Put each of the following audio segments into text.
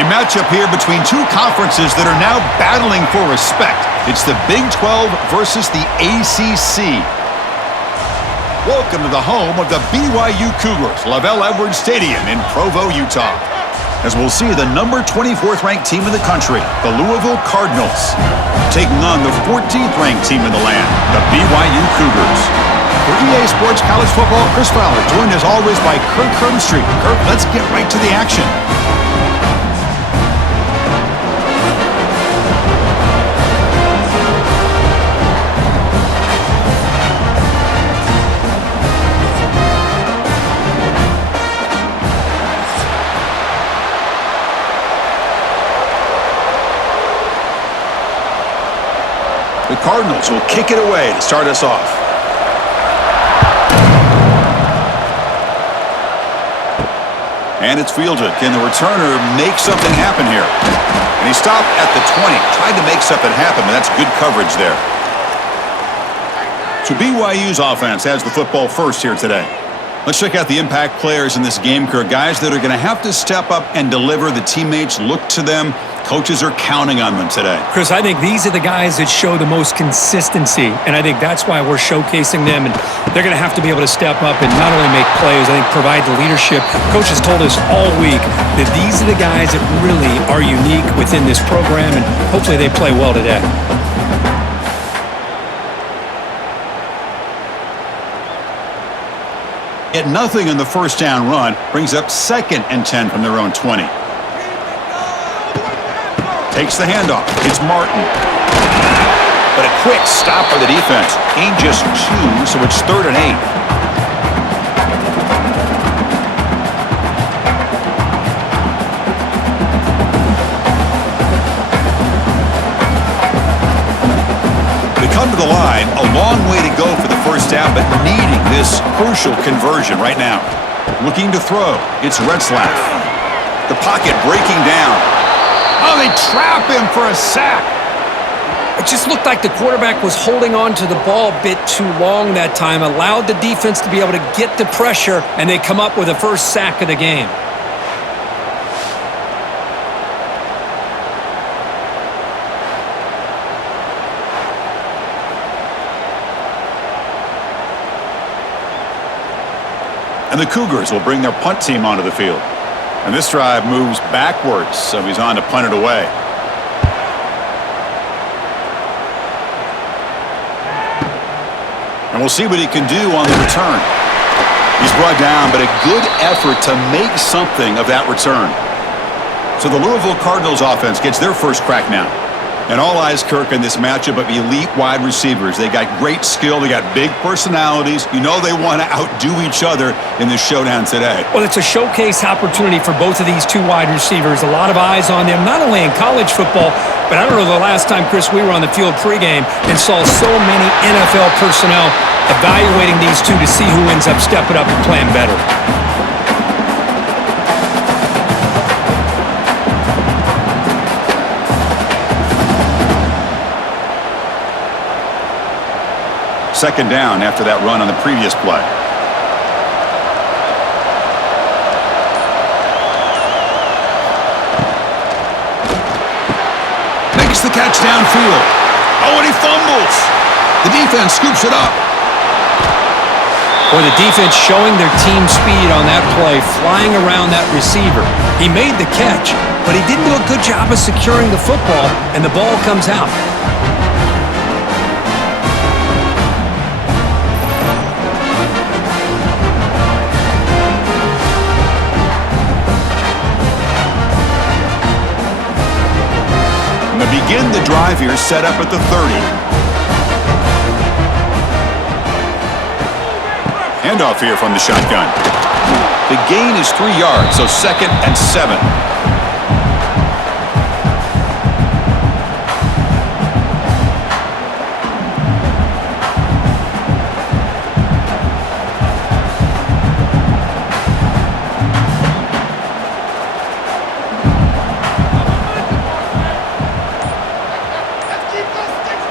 A matchup here between two conferences that are now battling for respect. It's the Big 12 versus the ACC. Welcome to the home of the BYU Cougars, Lavelle Edwards Stadium in Provo, Utah. As we'll see the number 24th ranked team in the country, the Louisville Cardinals, taking on the 14th ranked team in the land, the BYU Cougars. For EA Sports College Football, Chris Fowler, joined as always by Kirk Hermstreet. Kirk, let's get right to the action. The Cardinals will kick it away to start us off. And it's fielded. Can the returner make something happen here? And he stopped at the 20. Tried to make something happen, but that's good coverage there. So BYU's offense has the football first here today. Let's check out the impact players in this game, Kirk. Guys that are going to have to step up and deliver. The teammates look to them. Coaches are counting on them today. Chris, I think these are the guys that show the most consistency, and I think that's why we're showcasing them, and they're going to have to be able to step up and not only make plays, I think provide the leadership. Coach has told us all week that these are the guys that really are unique within this program, and hopefully they play well today. At nothing on the first down run, brings up 2nd and 10 from their own 20. Takes the handoff. It's Martin. But a quick stop by the defense. Gain just 2, so it's 3rd and 8. They come to the line. A long way to go for the first down, but needing this crucial conversion right now. Looking to throw. It's Retzlaff. The pocket breaking down. Oh, they trap him for a sack. It just looked like the quarterback was holding on to the ball a bit too long that time, allowed the defense to be able to get the pressure, and they come up with the first sack of the game. And the Cougars will bring their punt team onto the field. And this drive moves backwards, so he's on to punt it away. And we'll see what he can do on the return. He's brought down, but a good effort to make something of that return. So the Louisville Cardinals offense gets their first crack now. And all eyes, Kirk, in this matchup of elite wide receivers. They got great skill. They got big personalities. You know they want to outdo each other in this showdown today. Well, it's a showcase opportunity for both of these two wide receivers. A lot of eyes on them, not only in college football, but I don't know the last time, Chris, we were on the field pregame and saw so many NFL personnel evaluating these two to see who ends up stepping up and playing better. Second down after that run on the previous play. Makes the catch downfield. Oh, and he fumbles. The defense scoops it up. Boy, the defense showing their team speed on that play, flying around that receiver. He made the catch, but he didn't do a good job of securing the football, and the ball comes out. Begin the drive here, set up at the 30. Handoff here from the shotgun. The gain is 3 yards, so 2nd and 7.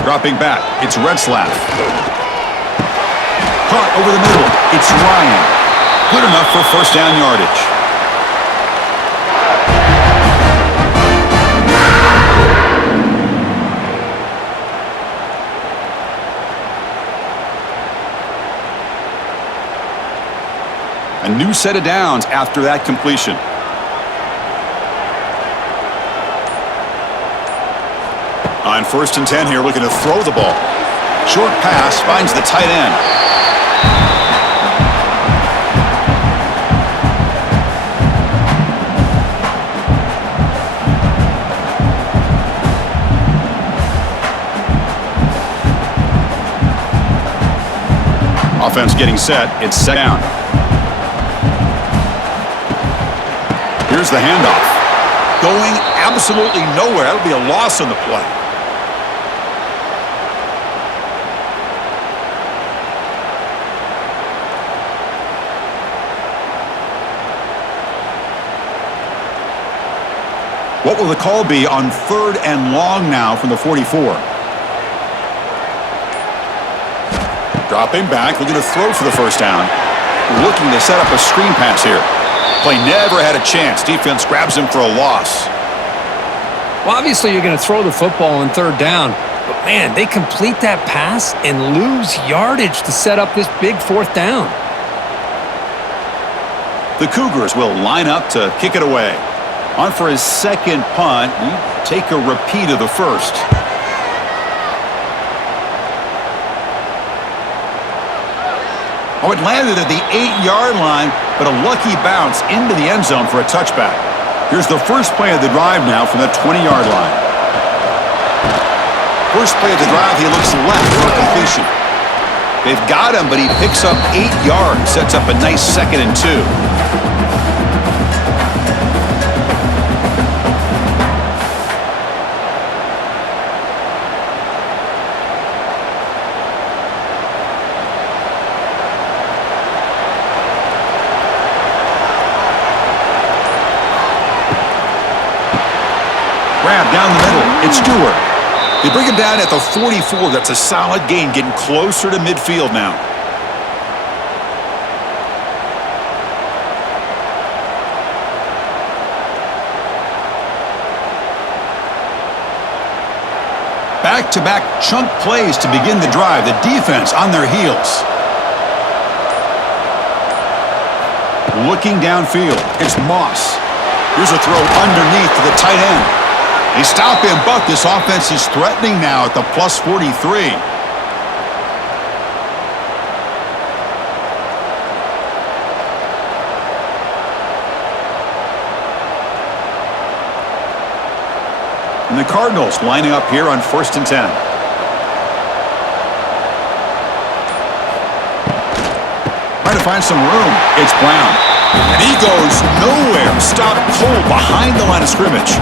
Dropping back, it's Retzlaff. Caught over the middle, it's Ryan. Good enough for first down yardage. new set of downs after that completion. On 1st and 10 here, looking to throw the ball. Short pass finds the tight end. Offense getting set. It's set down. Here's the handoff. Going absolutely nowhere. That'll be a loss on the play. What will the call be on 3rd and long now from the 44? Dropping back, looking to throw for the first down. Looking to set up a screen pass here. Play never had a chance. Defense grabs him for a loss. Well, obviously you're going to throw the football on 3rd down. But, man, they complete that pass and lose yardage to set up this big 4th down. The Cougars will line up to kick it away. On for his second punt. We take a repeat of the first. Oh, it landed at the 8-yard line, but a lucky bounce into the end zone for a touchback. Here's the first play of the drive now from the 20-yard line. First play of the drive, he looks left for a completion. They've got him, but he picks up 8 yards, sets up a nice 2nd and 2. Grab down the middle. It's Stewart. They bring him down at the 44. That's a solid gain, getting closer to midfield now. Back-to-back chunk plays to begin the drive. The defense on their heels. Looking downfield. It's Moss. Here's a throw underneath to the tight end. They stop him, but this offense is threatening now at the plus 43. And the Cardinals lining up here on 1st and 10. Trying to find some room. It's Brown. And he goes nowhere. Stopped cold behind the line of scrimmage.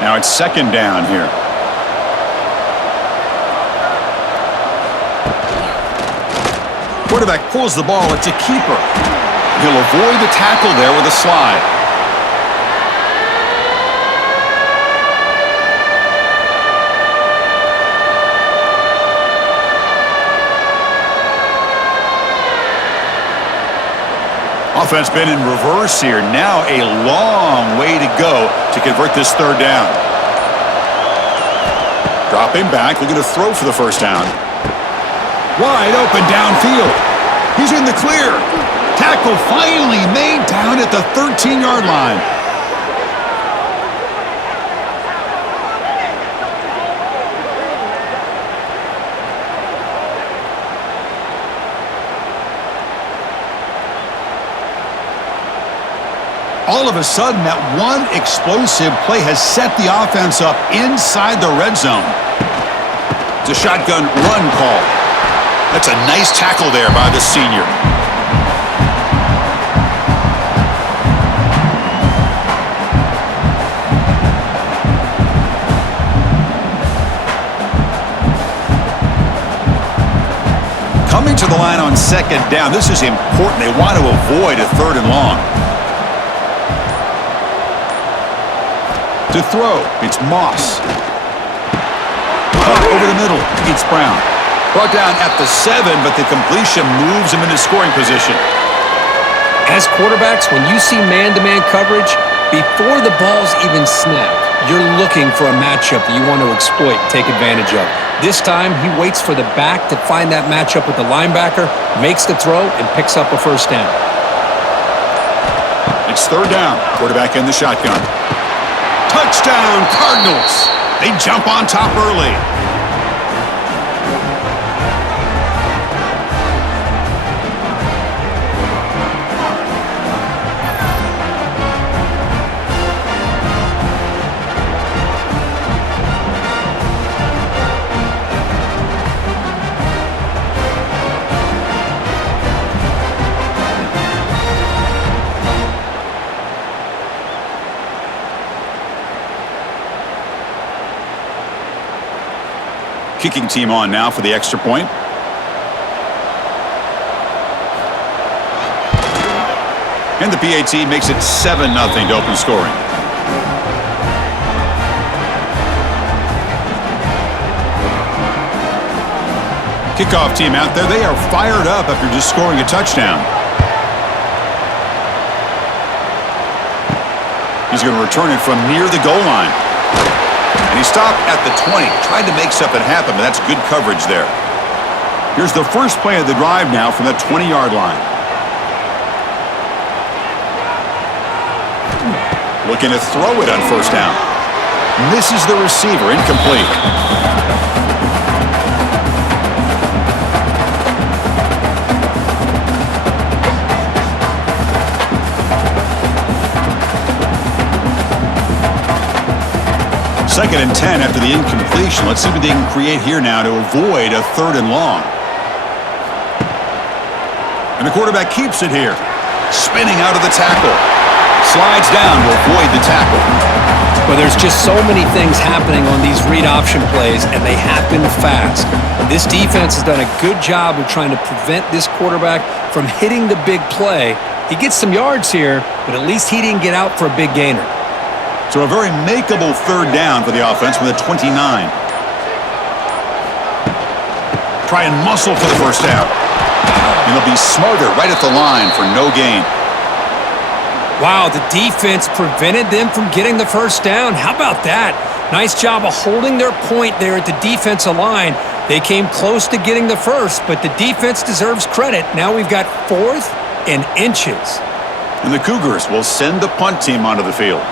Now it's 2nd down here. Quarterback pulls the ball. It's a keeper. He'll avoid the tackle there with a slide. Offense been in reverse here. Now a long way to go to convert this 3rd down. Dropping back, looking to throw for the first down. Wide open downfield. He's in the clear. Tackle finally made down at the 13-yard line. All of a sudden, that one explosive play has set the offense up inside the red zone. It's a shotgun run call. That's a nice tackle there by the senior. Coming to the line on 2nd down. This is important. They want to avoid a 3rd and long. To throw, it's Moss. Up over the middle, it's Brown. Brought down at the 7, but the completion moves him into scoring position. As quarterbacks, when you see man-to-man coverage, before the ball's even snapped, you're looking for a matchup that you want to exploit and take advantage of. This time, he waits for the back to find that matchup with the linebacker, makes the throw, and picks up a first down. It's third down. Quarterback in the shotgun. Touchdown, Cardinals. They jump on top early. Kicking team on now for the extra point. And the PAT makes it 7-0 to open scoring. Kickoff team out there. They are fired up after just scoring a touchdown. He's going to return it from near the goal line. And he stopped at the 20, tried to make something happen, but that's good coverage there. Here's the first play of the drive now from the 20-yard line. Looking to throw it on first down. Misses the receiver, incomplete. Second and 10 after the incompletion. Let's see what they can create here now to avoid a third and long. And the quarterback keeps it here. Spinning out of the tackle. Slides down to avoid the tackle. Well, there's just so many things happening on these read option plays, and they happen fast. This defense has done a good job of trying to prevent this quarterback from hitting the big play. He gets some yards here, but at least he didn't get out for a big gainer. So a very makeable third down for the offense from the 29. Try and muscle for the first down. And they'll be smarter right at the line for no gain. Wow, the defense prevented them from getting the first down. How about that? Nice job of holding their point there at the defensive line. They came close to getting the first, but the defense deserves credit. Now we've got 4th and inches. And the Cougars will send the punt team onto the field.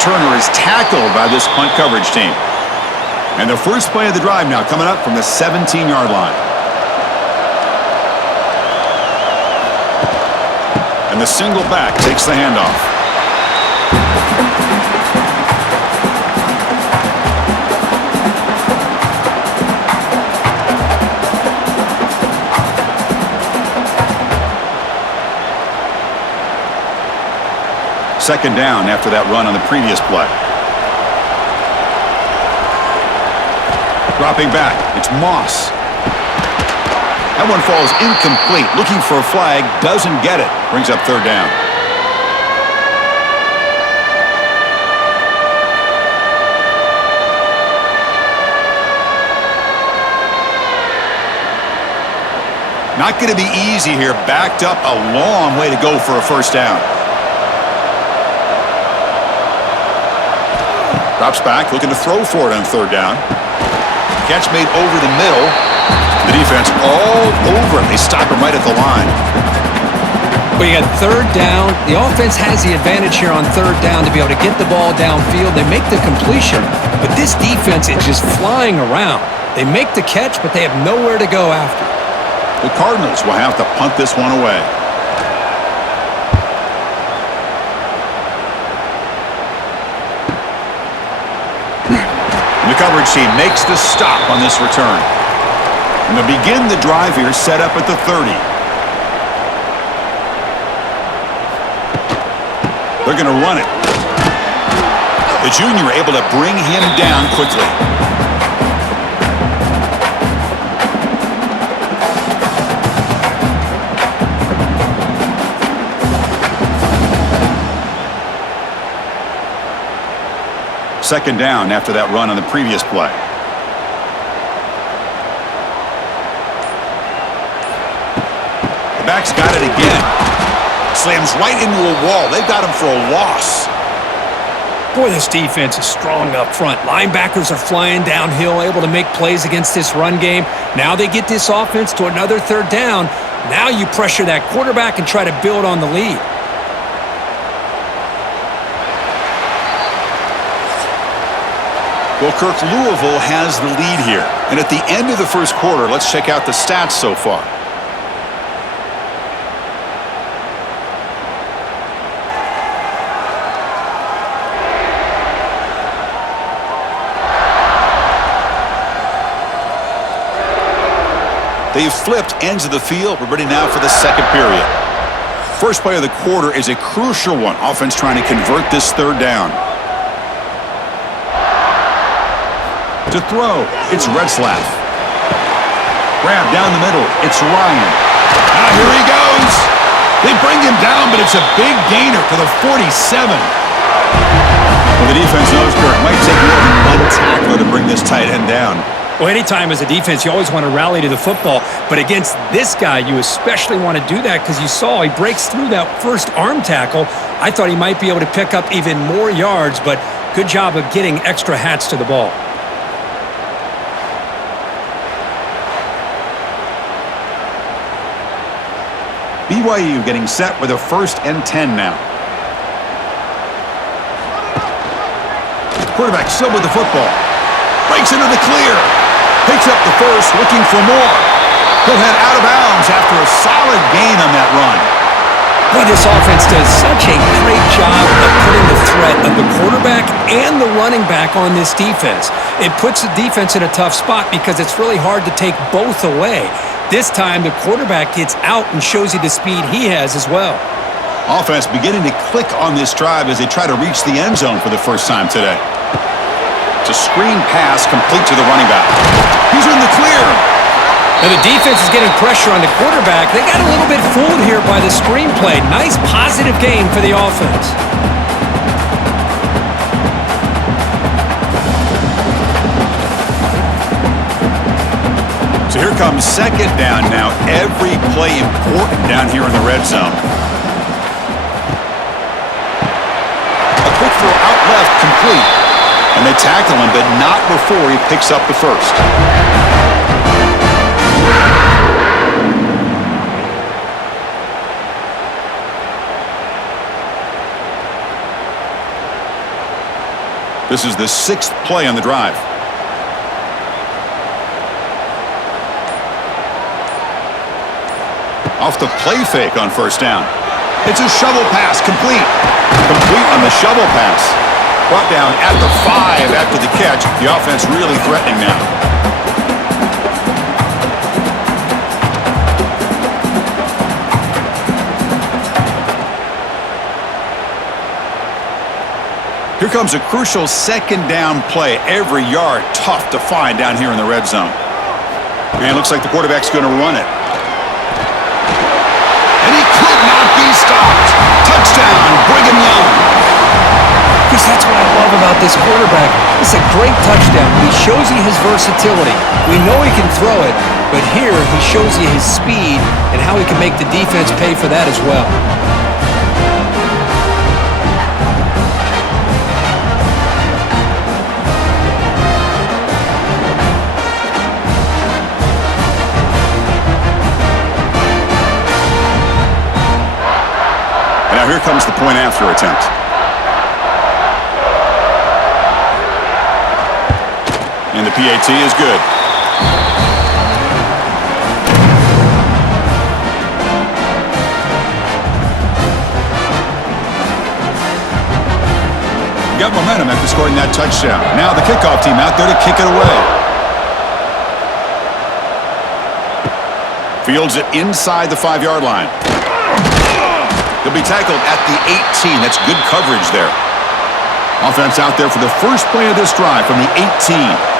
Returner is tackled by this punt coverage team. And the first play of the drive now coming up from the 17-yard line. And the single back takes the handoff. Second down after that run on the previous play. Dropping back, it's Moss. That one falls incomplete. Looking for a flag, doesn't get it. Brings up third down. Not going to be easy here. Backed up a long way to go for a first down. Drops back, looking to throw for it on third down. Catch made over the middle. The defense all over him. They stop him right at the line. Well, you got third down. The offense has the advantage here on third down to be able to get the ball downfield. They make the completion, but this defense is just flying around. They make the catch, but they have nowhere to go after. The Cardinals will have to punt this one away. The coverage team makes the stop on this return. And they'll begin the drive here, set up at the 30. They're going to run it. The junior able to bring him down quickly. Second down after that run on the previous play. The back's got it again. Slams right into a wall. They've got him for a loss. Boy, this defense is strong up front. Linebackers are flying downhill, able to make plays against this run game. Now they get this offense to another third down. Now you pressure that quarterback and try to build on the lead. Well, Kirk, Louisville has the lead here. And at the end of the first quarter, let's check out the stats so far. They've flipped ends of the field. We're ready now for the second period. First play of the quarter is a crucial one. Offense trying to convert this third down. To throw, it's Retzlaff. Grab down the middle, it's Ryan. Now here he goes. They bring him down, but it's a big gainer to the 47. Well, the defense knows Kirk might take more than one tackler to bring this tight end down. Well, anytime as a defense, you always want to rally to the football. But against this guy, you especially want to do that because you saw he breaks through that first arm tackle. I thought he might be able to pick up even more yards, but good job of getting extra hats to the ball. BYU getting set with a 1st and 10 now. Quarterback still with the football. Breaks into the clear. Picks up the first, looking for more. He'll head out of bounds after a solid gain on that run. Boy, this offense does such a great job of putting the threat of the quarterback and the running back on this defense. It puts the defense in a tough spot because it's really hard to take both away. This time, the quarterback gets out and shows you the speed he has as well. Offense beginning to click on this drive as they try to reach the end zone for the first time today. It's a screen pass complete to the running back. He's in the clear. Now the defense is getting pressure on the quarterback. They got a little bit fooled here by the screen play. Nice positive gain for the offense. So here comes second down now. Every play important down here in the red zone. A quick throw out left, complete. And they tackle him, but not before he picks up the first. This is the 6th play on the drive. Off the play fake on first down. It's a shovel pass, complete. Complete on the shovel pass. Brought down at the 5 after the catch. The offense really threatening now. Here comes a crucial second down play. Every yard tough to find down here in the red zone. And it looks like the quarterback's going to run it. And he could not be stopped. Touchdown, Brigham Young. Because that's what I love about this quarterback. It's a great touchdown. He shows you his versatility. We know he can throw it, but here he shows you his speed and how he can make the defense pay for that as well. And now here comes the point after attempt. And the PAT is good. Got momentum after scoring that touchdown. Now the kickoff team out there to kick it away. Fields it inside the 5-yard line. He'll be tackled at the 18. That's good coverage there. Offense out there for the first play of this drive from the 18.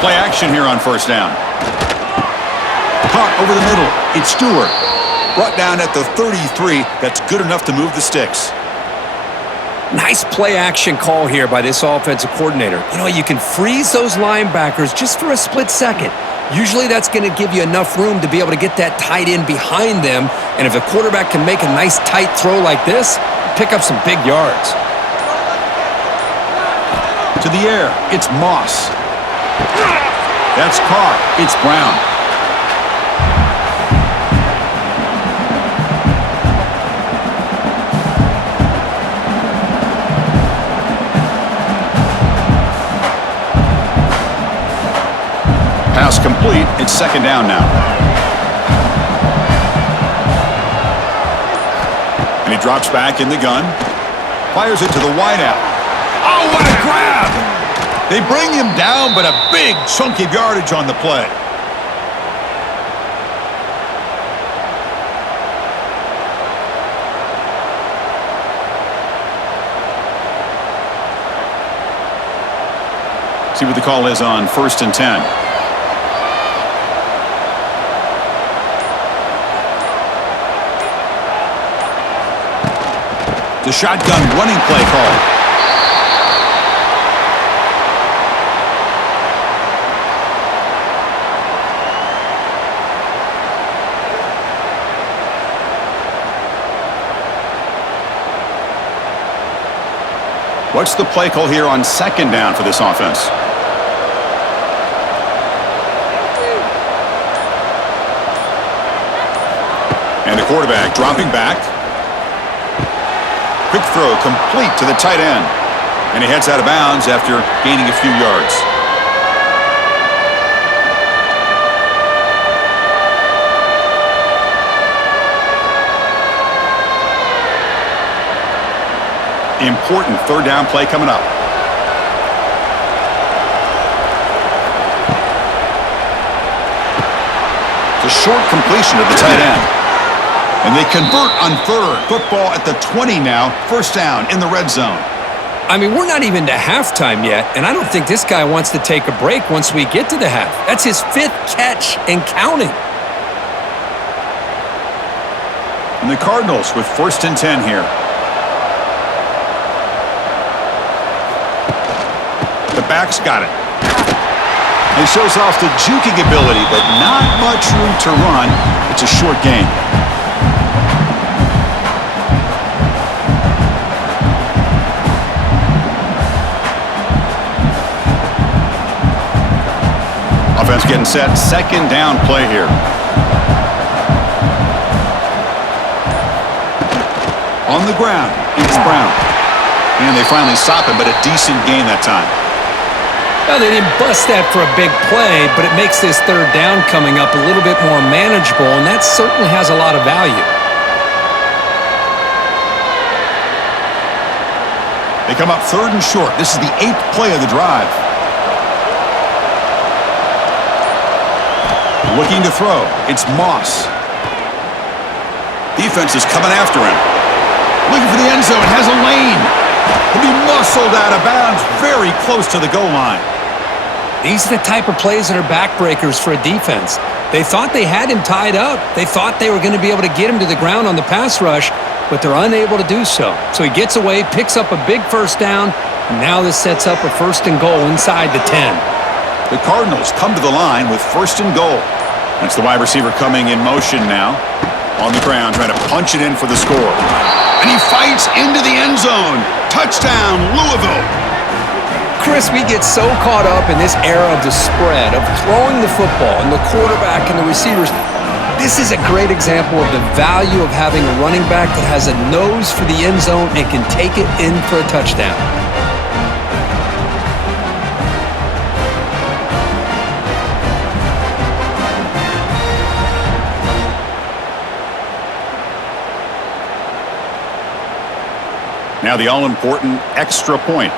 Play action here on first down. Caught over the middle. It's Stewart. Brought down at the 33. That's good enough to move the sticks. Nice play action call here by this offensive coordinator. You know, you can freeze those linebackers just for a split second. Usually that's going to give you enough room to be able to get that tight end behind them. And if the quarterback can make a nice tight throw like this, pick up some big yards. To the air, it's Moss. That's caught. It's Brown. Pass complete. It's second down now. And he drops back in the gun. Fires it to the wideout. Oh, what a grab! They bring him down, but a big chunk of yardage on the play. See what the call is on 1st and 10. The shotgun running play call. What's the play call here on second down for this offense? And the quarterback dropping back. Quick throw complete to the tight end. And he heads out of bounds after gaining a few yards. Important third down play coming up. The short completion of the tight end. And they convert on third. Football at the 20 now. First down in the red zone. I mean, we're not even to halftime yet, and I don't think this guy wants to take a break once we get to the half. That's his 5th catch and counting. And the Cardinals with 1st and 10 here. The back's got it. He shows off the juking ability, but not much room to run. It's a short gain. Offense getting set. Second down play here. On the ground, it's Brown. And they finally stop him, but a decent gain that time. Well, they didn't bust that for a big play, but it makes this third down coming up a little bit more manageable, and that certainly has a lot of value. They come up third and short. This is the 8th play of the drive. Looking to throw. It's Moss. Defense is coming after him. Looking for the end zone. Has a lane. He'll be muscled out of bounds very close to the goal line. These are the type of plays that are backbreakers for a defense. They thought they had him tied up. They thought they were going to be able to get him to the ground on the pass rush, but they're unable to do so. So he gets away, picks up a big first down, and now this sets up a 1st and goal inside the 10. The Cardinals come to the line with 1st and goal. That's the wide receiver coming in motion now. On the ground, trying to punch it in for the score. And he fights into the end zone. Touchdown, Louisville. Chris, we get so caught up in this era of the spread, of throwing the football and the quarterback and the receivers. This is a great example of the value of having a running back that has a nose for the end zone and can take it in for a touchdown. Now the all-important extra point.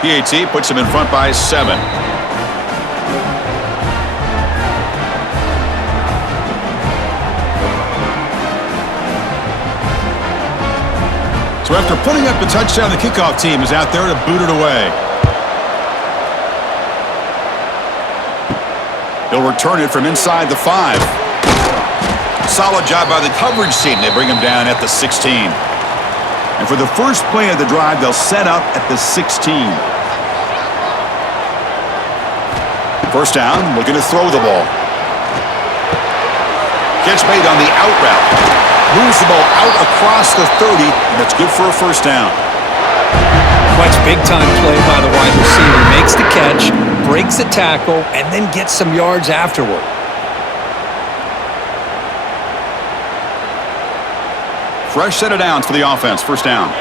PAT puts him in front by 7. So after putting up the touchdown, the kickoff team is out there to boot it away. He'll return it from inside the 5. Solid job by the coverage team. They bring him down at the 16. And for the first play of the drive, they'll set up at the 16. First down, looking to throw the ball. Gets made on the out route. Moves the ball out across the 30, and that's good for a first down. Much big-time play by the wide receiver. Makes the catch, breaks the tackle, and then gets some yards afterward. Fresh set of downs for the offense. First down.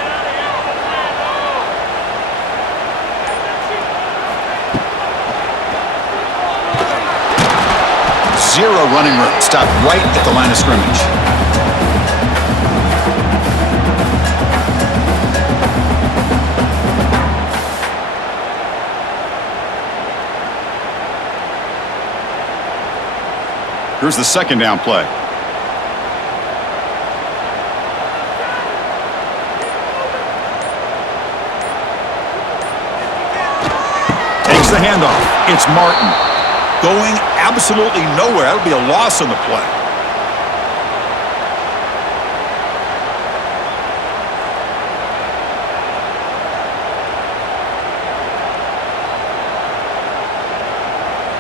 Zero running room. Stopped right at the line of scrimmage. Here's the second down play. Takes the handoff. It's Martin. Going absolutely nowhere. That would be a loss on the play.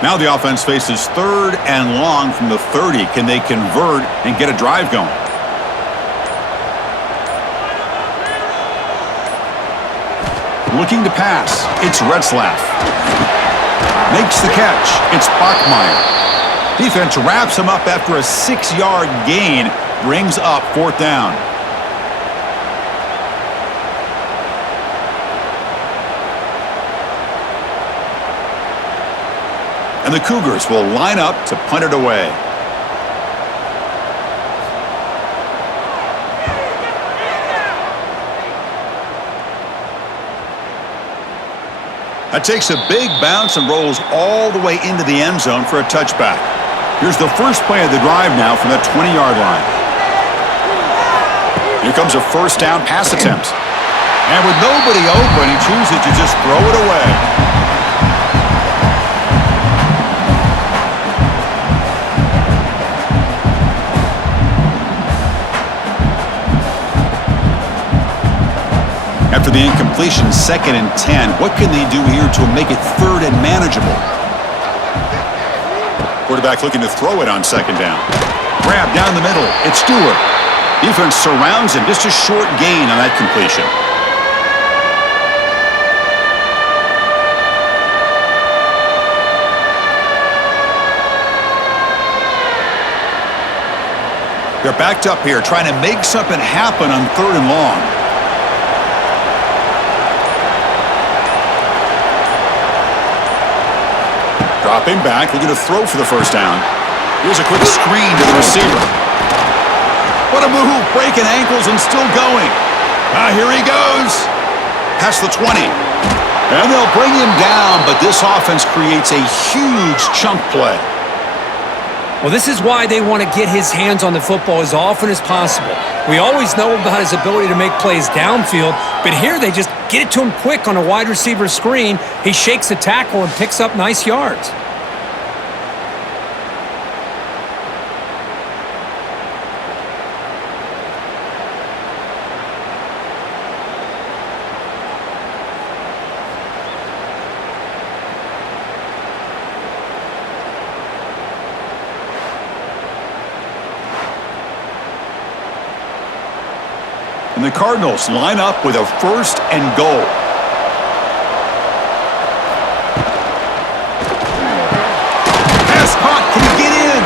Now the offense faces third and long from the 30. Can they convert and get a drive going? Looking to pass. It's Retzlaff. Makes the catch. It's Bachmeier. Defense wraps him up after a 6-yard gain. Brings up fourth down. And the Cougars will line up to punt it away. That takes a big bounce and rolls all the way into the end zone for a touchback. Here's the first play of the drive now from the 20-yard line. Here comes a first down pass attempt. And with nobody open, he chooses to just throw it away. After the incompletion, 2nd and 10. What can they do here to make it third and manageable? Quarterback looking to throw it on 2nd down. Grab down the middle. It's Stewart. Defense surrounds him. Just a short gain on that completion. They're backed up here trying to make something happen on 3rd and long. Dropping back, looking to throw for the first down. Here's a quick screen to the receiver. What a move, breaking ankles and still going. Here he goes. Past the 20. And they'll bring him down, but this offense creates a huge chunk play. Well, this is why they want to get his hands on the football as often as possible. We always know about his ability to make plays downfield, but here they just get it to him quick on a wide receiver screen. He shakes the tackle and picks up nice yards. And the Cardinals line up with a first and goal. Pass caught. Can he get in?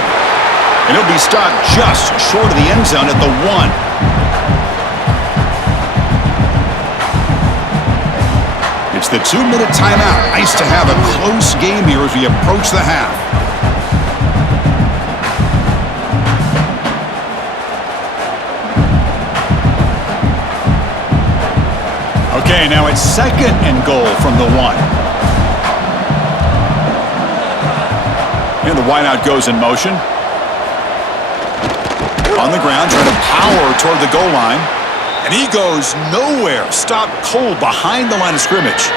And he'll be stopped just short of the end zone at the 1. It's the 2-minute timeout. Nice to have a close game here as we approach the half. Okay, now it's 2nd and goal from the 1. And the wideout goes in motion. On the ground, trying to power toward the goal line. And he goes nowhere. Stopped cold behind the line of scrimmage.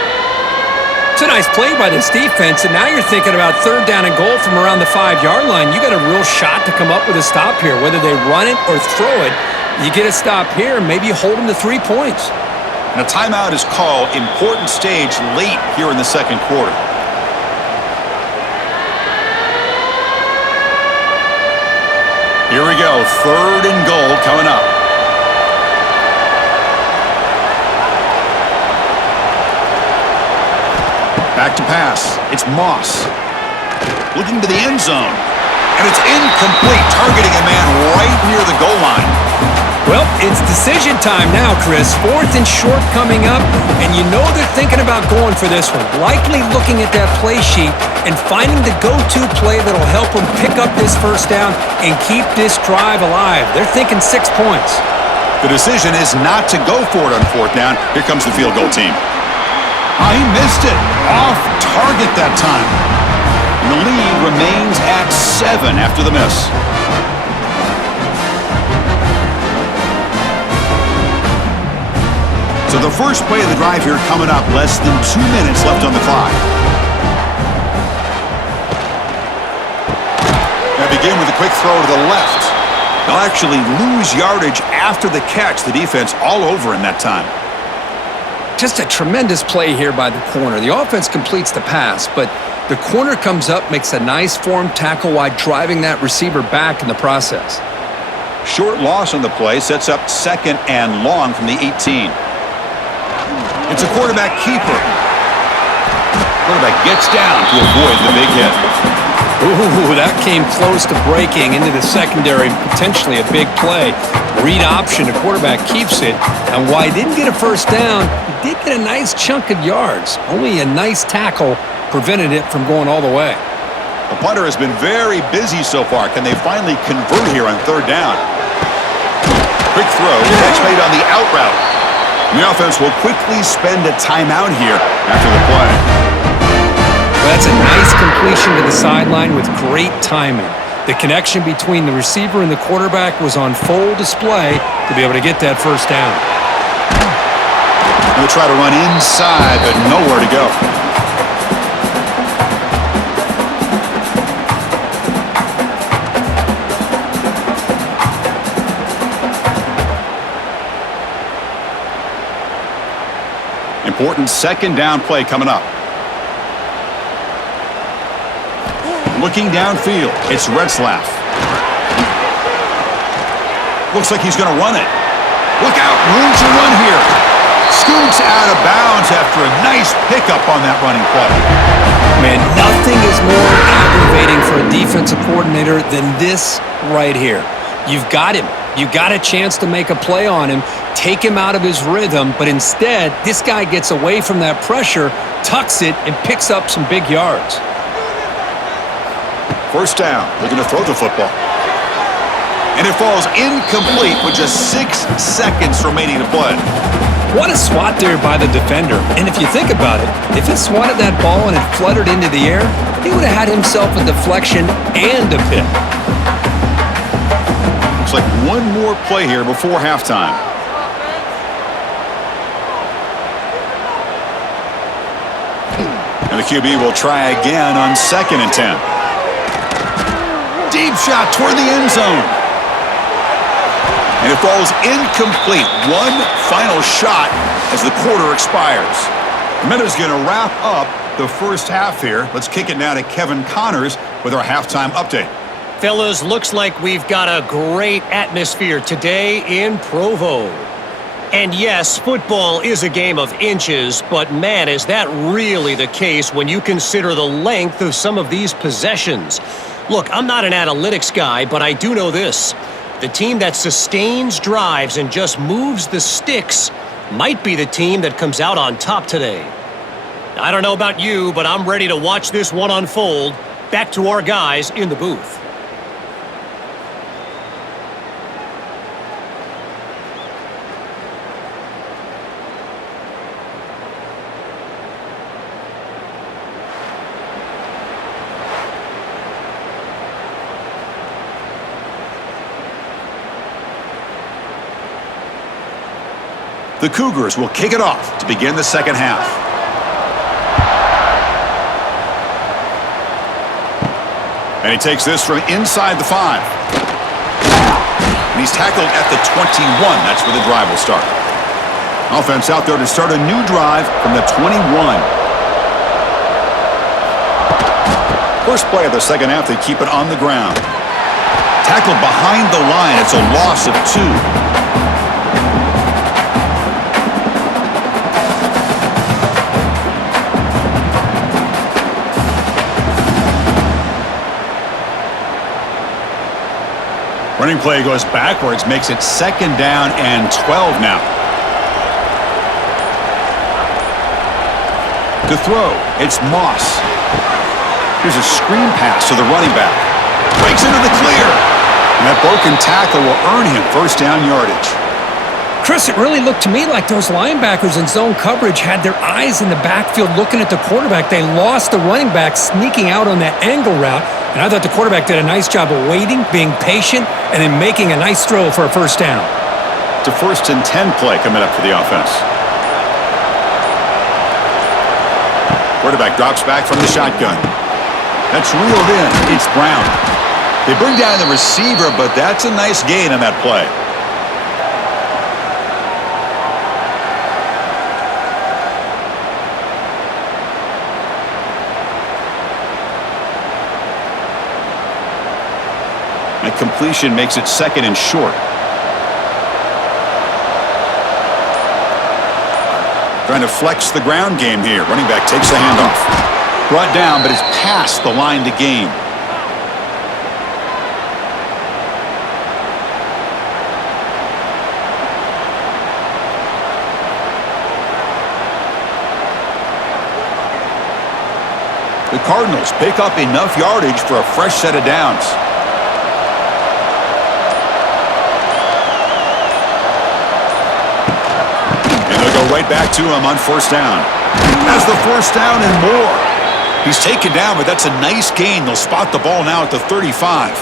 It's a nice play by this defense, and now you're thinking about 3rd down and goal from around the 5-yard line. You got a real shot to come up with a stop here. Whether they run it or throw it, you get a stop here, and maybe you hold them to 3 points. And a timeout is called. Important stage late here in the 2nd quarter. Here we go, 3rd and goal coming up. Back to pass. It's Moss. Looking to the end zone. And it's incomplete, targeting a man right near the goal line. Well, it's decision time now, Chris. 4th and short coming up, and you know they're thinking about going for this one. Likely looking at that play sheet and finding the go-to play that'll help them pick up this first down and keep this drive alive. They're thinking 6 points. The decision is not to go for it on 4th down. Here comes the field goal team. He missed it. Off target that time. And the lead remains at 7 after the miss. So the first play of the drive here coming up. Less than 2 minutes left on the clock. Now begin with a quick throw to the left. They'll actually lose yardage after the catch. The defense all over in that time. Just a tremendous play here by the corner. The offense completes the pass, but the corner comes up, makes a nice form tackle while driving that receiver back in the process. Short loss on the play sets up 2nd and long from the 18. It's a quarterback keeper. Quarterback gets down to avoid the big hit. Ooh, that came close to breaking into the secondary, potentially a big play. Read option, the quarterback keeps it, and while he didn't get a first down, he did get a nice chunk of yards. Only a nice tackle prevented it from going all the way. The punter has been very busy so far. Can they finally convert here on 3rd down? Quick throw, catch made on the out route. And the offense will quickly spend a timeout here after the play. Well, that's a nice completion to the sideline with great timing. The connection between the receiver and the quarterback was on full display to be able to get that first down. They'll try to run inside, but nowhere to go. Important 2nd down play coming up. Looking downfield, it's Retzlaff. Looks like he's going to run it. Look out, room to run here. Scoots out of bounds after a nice pickup on that running play. Man, nothing is more aggravating for a defensive coordinator than this right here. You've got him. You got a chance to make a play on him, take him out of his rhythm, but instead, this guy gets away from that pressure, tucks it, and picks up some big yards. First down, looking to throw the football. And it falls incomplete with just 6 seconds remaining to play. What a swat there by the defender. And if you think about it, if he swatted that ball and it fluttered into the air, he would have had himself a deflection and a pick. Looks like one more play here before halftime. And the QB will try again on 2nd and 10. Deep shot toward the end zone. And it falls incomplete. One final shot as the quarter expires. The minute's going to wrap up the first half here. Let's kick it now to Kevin Connors with our halftime update. Fellas, looks like we've got a great atmosphere today in Provo. And yes, football is a game of inches, but man, is that really the case when you consider the length of some of these possessions. Look, I'm not an analytics guy, but I do know this. The team that sustains drives and just moves the sticks might be the team that comes out on top today. I don't know about you, but I'm ready to watch this one unfold. Back to our guys in the booth. The Cougars will kick it off to begin the second half. And he takes this from inside the 5. And he's tackled at the 21. That's where the drive will start. Offense out there to start a new drive from the 21. First play of the second half, they keep it on the ground. Tackled behind the line. It's a loss of 2. Running play goes backwards, makes it 2nd down and 12 now. To throw, it's Moss. Here's a screen pass to the running back. Breaks into the clear. And that broken tackle will earn him 1st down yardage. Chris, it really looked to me like those linebackers in zone coverage had their eyes in the backfield looking at the quarterback. They lost the running back sneaking out on that angle route. And I thought the quarterback did a nice job of waiting, being patient, and then making a nice throw for a 1st down. It's a 1st and 10 play coming up for the offense. Quarterback drops back from the shotgun. That's reeled in. It's Brown. They bring down the receiver, but that's a nice gain on that play. That completion makes it 2nd and short. Trying to flex the ground game here. Running back takes the handoff. Brought down, but it's past the line to gain. The Cardinals pick up enough yardage for a fresh set of downs. Right back to him on 1st down. Has the 1st down and more. He's taken down, but that's a nice gain. They'll spot the ball now at the 35.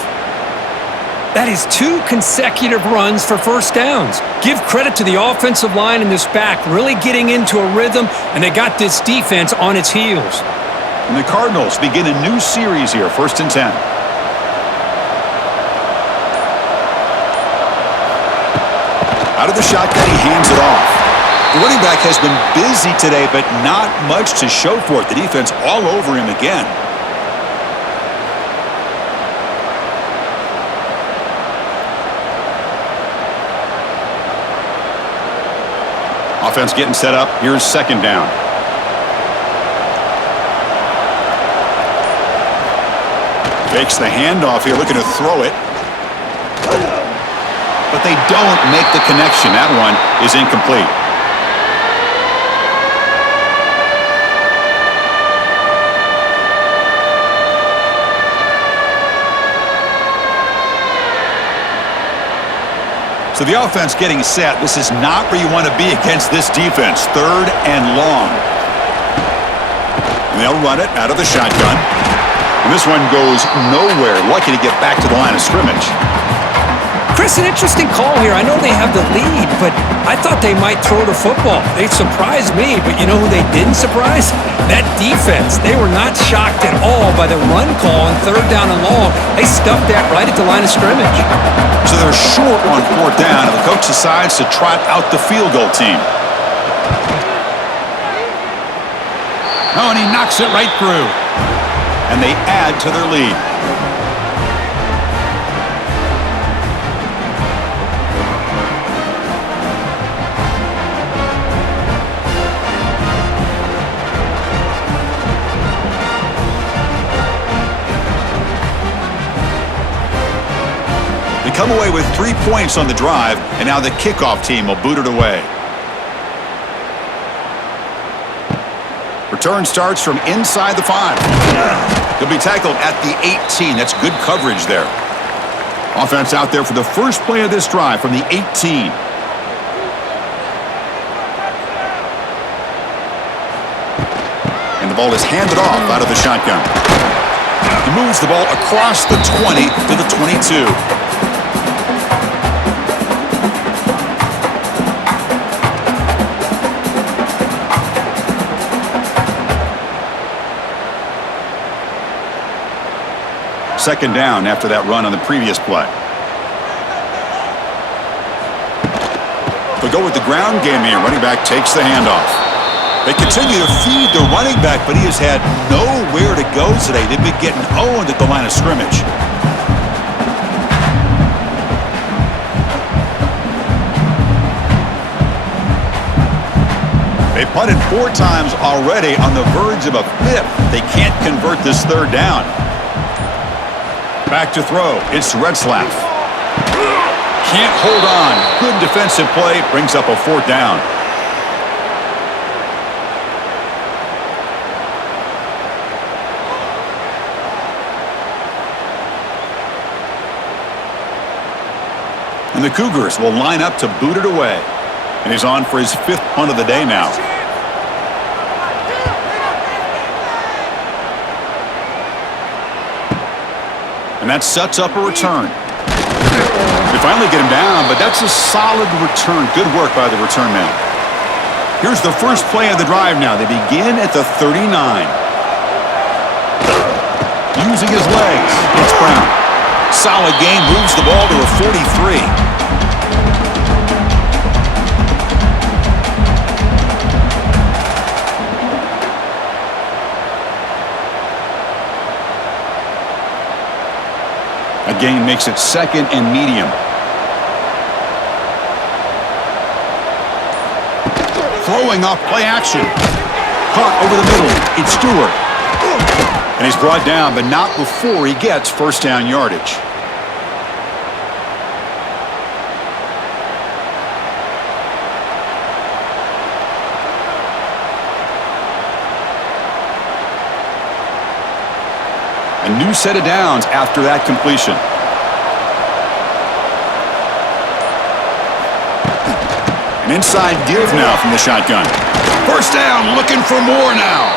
That is 2 consecutive runs for 1st downs. Give credit to the offensive line and this back really getting into a rhythm, and they got this defense on its heels. And the Cardinals begin a new series here, 1st and 10. Out of the shotgun, he hands it off. The running back has been busy today, but not much to show for it. The defense all over him again. Offense getting set up. Here's 2nd down. Fakes the handoff here, looking to throw it. But they don't make the connection. That one is incomplete. So the offense getting set. This is not where you want to be against this defense. 3rd and long. And they'll run it out of the shotgun. And this one goes nowhere. Lucky to get back to the line of scrimmage. Chris, an interesting call here. I know they have the lead, but I thought they might throw the football. They surprised me, but you know who they didn't surprise? That defense. They were not shocked at all by the run call on 3rd down and long. They stuffed that right at the line of scrimmage. So they're short on 4th down, and the coach decides to trot out the field goal team. Oh, and he knocks it right through. And they add to their lead. They come away with 3 points on the drive, and now the kickoff team will boot it away. Return starts from inside the 5. He'll be tackled at the 18. That's good coverage there. Offense out there for the first play of this drive from the 18. And the ball is handed off out of the shotgun. He moves the ball across the 20 to the 22. Second down after that run on the previous play. They'll go with the ground game here. Running back takes the handoff. They continue to feed the running back, but he has had nowhere to go today. They've been getting owned at the line of scrimmage. They punted 4 times already, on the verge of a 5th. They can't convert this 3rd down. Back to throw. It's Retzlaff. Can't hold on. Good defensive play. Brings up a 4th down. And the Cougars will line up to boot it away. And he's on for his 5th punt of the day now. And that sets up a return. They finally get him down, but that's a solid return. Good work by the return man. Here's the first play of the drive now. They begin at the 39. Using his legs, it's Brown. Solid game, moves the ball to a 43. A gain makes it 2nd and medium. Throwing off play action. Caught over the middle. It's Stewart. And he's brought down, but not before he gets 1st down yardage. A new set of downs after that completion. An inside give now from the shotgun. 1st down, looking for more now.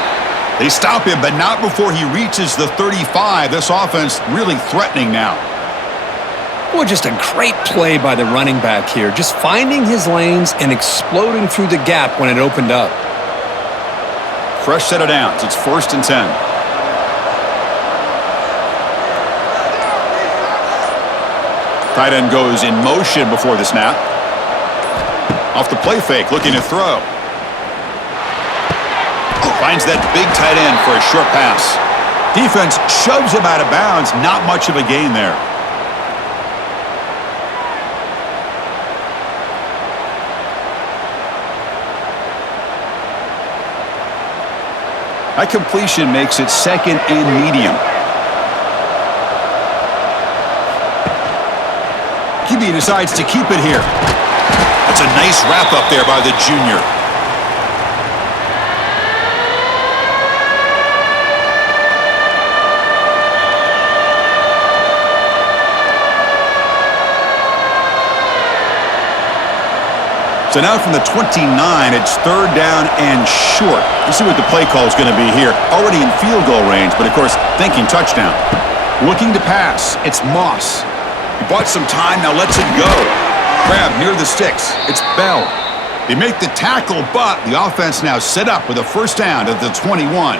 They stop him, but not before he reaches the 35. This offense really threatening now. Well, just a great play by the running back here. Just finding his lanes and exploding through the gap when it opened up. Fresh set of downs. It's 1st and 10. Tight end goes in motion before the snap. Off the play fake, looking to throw. Finds that big tight end for a short pass. Defense shoves him out of bounds. Not much of a gain there. That completion makes it 2nd and medium. QB decides to keep it here. That's a nice wrap up there by the junior. So now from the 29, it's 3rd down and short. Let's see what the play call is going to be here. Already in field goal range, but of course, thinking touchdown. Looking to pass, it's Moss. He bought some time, now lets it go. Grab near the sticks, it's Bell. They make the tackle, but the offense now set up with a 1st down at the 21.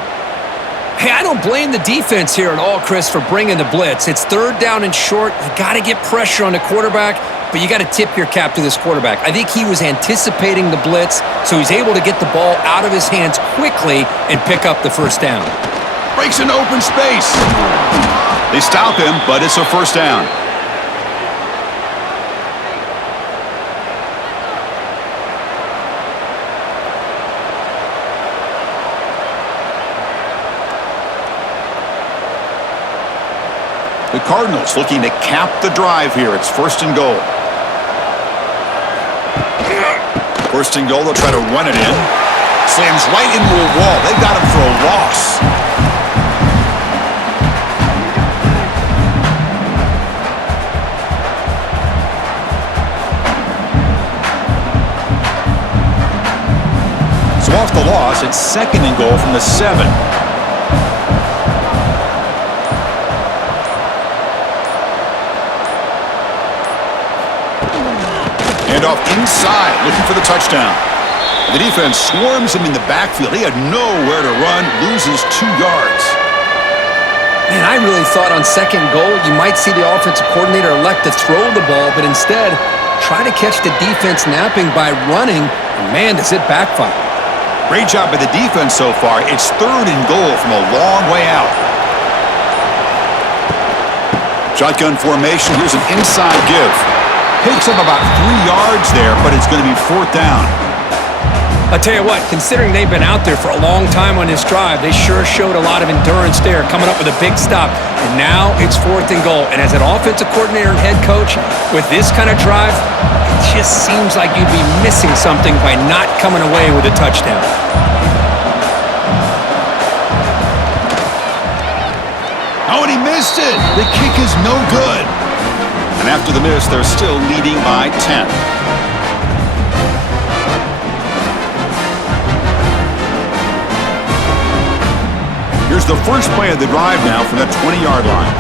Hey, I don't blame the defense here at all, Chris, for bringing the blitz. It's 3rd down and short. You got to get pressure on the quarterback, but you got to tip your cap to this quarterback. I think he was anticipating the blitz, so he's able to get the ball out of his hands quickly and pick up the 1st down. Breaks an open space. They stop him, but it's a 1st down. The Cardinals looking to cap the drive here. It's 1st and goal. 1st and goal, they'll try to run it in. Slams right into a wall. They got him for a loss. So off the loss, it's 2nd and goal from the 7. Off inside, looking for the touchdown. The defense swarms him in the backfield. He had nowhere to run, loses 2 yards. Man, I really thought on 2nd goal you might see the offensive coordinator elect to throw the ball, but instead try to catch the defense napping by running, and man, does it backfire. Great job by the defense so far. It's 3rd and goal from a long way out. Shotgun formation. Here's an inside give. Picks up about 3 yards there, but it's going to be 4th down. I'll tell you what, considering they've been out there for a long time on this drive, they sure showed a lot of endurance there, coming up with a big stop. And now it's 4th and goal. And as an offensive coordinator and head coach, with this kind of drive, it just seems like you'd be missing something by not coming away with a touchdown. Oh, and he missed it. The kick is no good. And after the miss, they're still leading by 10. Here's the first play of the drive now from the 20-yard line.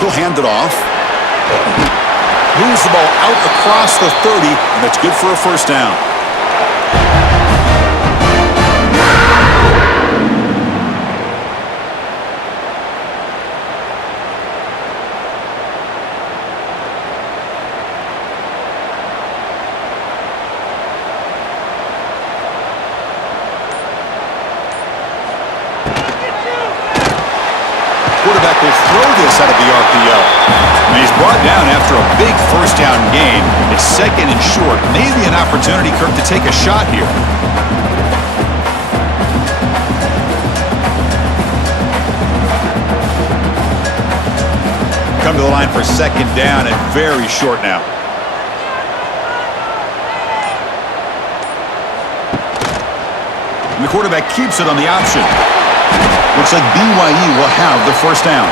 He'll hand it off. Moves the ball out across the 30, and that's good for a first down. Quarterback will throw this out of the RPO. And he's brought down after a big first down gain. It's 2nd and short. Maybe an opportunity, Kirk, to take a shot here. Come to the line for 2nd down and very short now. And the quarterback keeps it on the option. Looks like BYU will have the first down.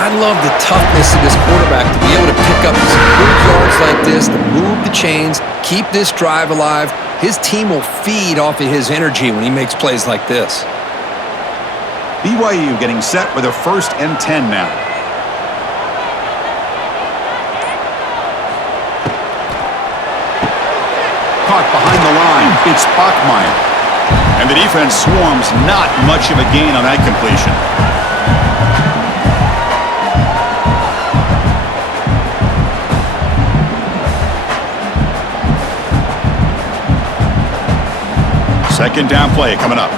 I love the toughness of this quarterback to be able to pick up some big yards like this, to move the chains, keep this drive alive. His team will feed off of his energy when he makes plays like this. BYU getting set with a 1st and 10 now. Caught behind the line. It's Bachmeier. And the defense swarms, not much of a gain on that completion. Second down play coming up.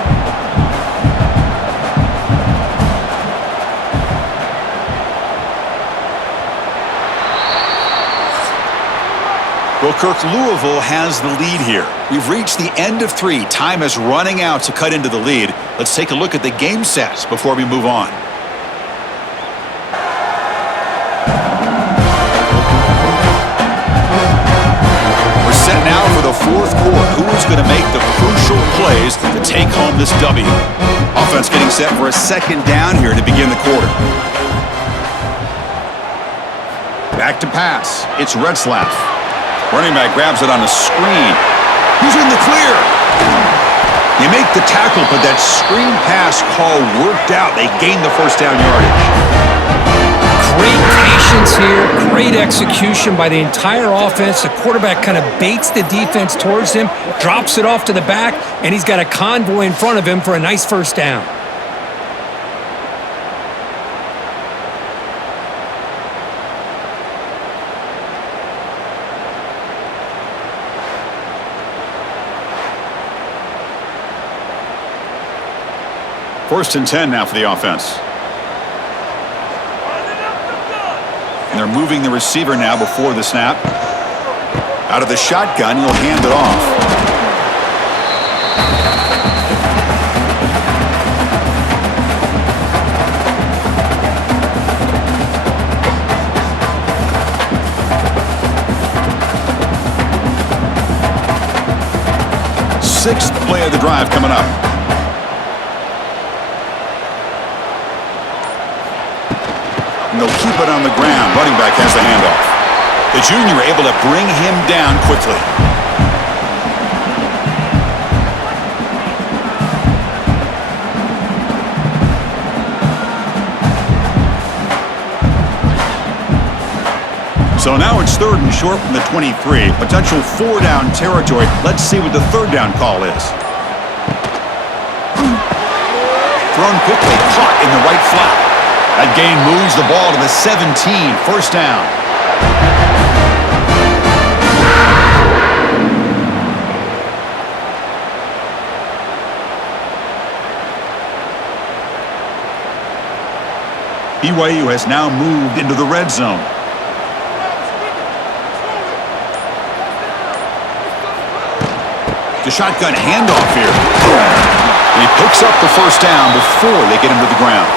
Well, Kirk, Louisville has the lead here. We've reached the end of 3. Time is running out to cut into the lead. Let's take a look at the game stats before we move on. We're set now for the 4th quarter. Who is going to make the crucial plays to take home this W? Offense getting set for a 2nd down here to begin the quarter. Back to pass. It's Retzlaff. Running back grabs it on a screen. He's in the clear. You make the tackle, but that screen pass call worked out. They gained the first down yardage. Great patience here. Great execution by the entire offense. The quarterback kind of baits the defense towards him, drops it off to the back, and he's got a convoy in front of him for a nice first down. First and 10 now for the offense. And they're moving the receiver now before the snap. Out of the shotgun, he'll hand it off. Sixth play of the drive coming up. And they'll keep it on the ground. Running back has the handoff. The junior able to bring him down quickly. So now it's 3rd and short from the 23. Potential 4-down territory. Let's see what the 3rd down call is. Thrown quickly, caught in the right flat. That gain moves the ball to the 17. First down. BYU has now moved into the red zone. The shotgun handoff here. And he picks up the first down before they get him to the ground.